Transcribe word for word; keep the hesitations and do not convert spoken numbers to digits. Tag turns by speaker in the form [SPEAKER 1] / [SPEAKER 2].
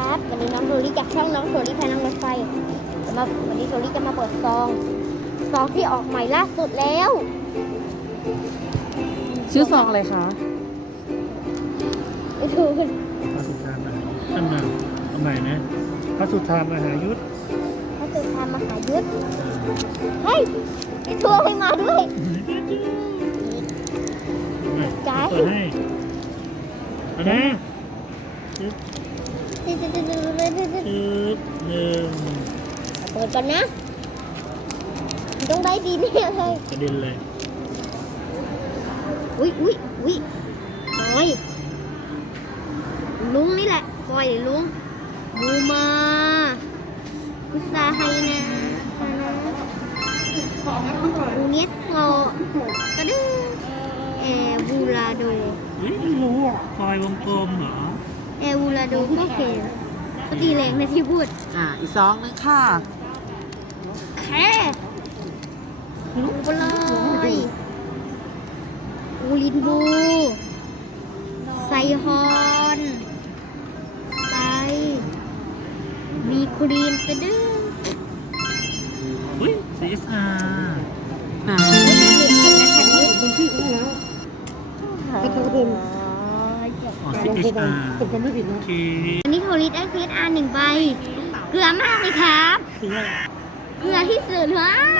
[SPEAKER 1] ครับวันนี้น้องโทรี่จากช่องน้องโทรี่พานั่งรถไฟจะมาวันนี้โทรี่จะมาเปิดซองซองที่ออกใหม่ล่าสุดแล้ว
[SPEAKER 2] ชื่อซองอะไรคะ
[SPEAKER 1] ไปดูกัน
[SPEAKER 3] พระสุธามหาท่านมาทำไมนะพระสุธามหายุทธ
[SPEAKER 1] พระสุธามหายุทธเฮ้ยไอทัวร์ไม่มาด้วย
[SPEAKER 3] จ่ายเปิดให้เอานะจึ๊บจึ๊บหนึ่ง
[SPEAKER 1] เปิดก่อนนะต้องได้ดีเนี่ยเลย
[SPEAKER 3] กระเด็นเลย
[SPEAKER 1] อุ้ยอุ้ยอุ้ยปล่อยลุงนี่แหละปล่อยลุงมูมาอุตสาห์ให้นะอูเนียสโงกระดึ๊เอวูลาโด
[SPEAKER 3] เฮ้ยไม่รู้อ่ะฟอยวงกลมเหรอ
[SPEAKER 1] เอวูลาโดก็เขียนก็ตีแรงนะที่พูด
[SPEAKER 2] อ่า อีกซองนึงค่ะ
[SPEAKER 1] แค่ลุกไปเลยอูลินบูไซฮอนไซมีครีนกระดึ๊
[SPEAKER 3] เฮ้ย ซี เอส อาร์
[SPEAKER 2] อ่า
[SPEAKER 4] เป็นที่เขาแล้วกระทงกลม
[SPEAKER 3] อ๋อ ซี เอช อาร์
[SPEAKER 4] ผมจำไม่ผิดนะ
[SPEAKER 3] โอเค
[SPEAKER 1] อันนี้โทริสได้เพชรอาร์หนึ่งใบ เกลือมากเลยครับ
[SPEAKER 3] คือว่า
[SPEAKER 1] เกลือที่สุดว้า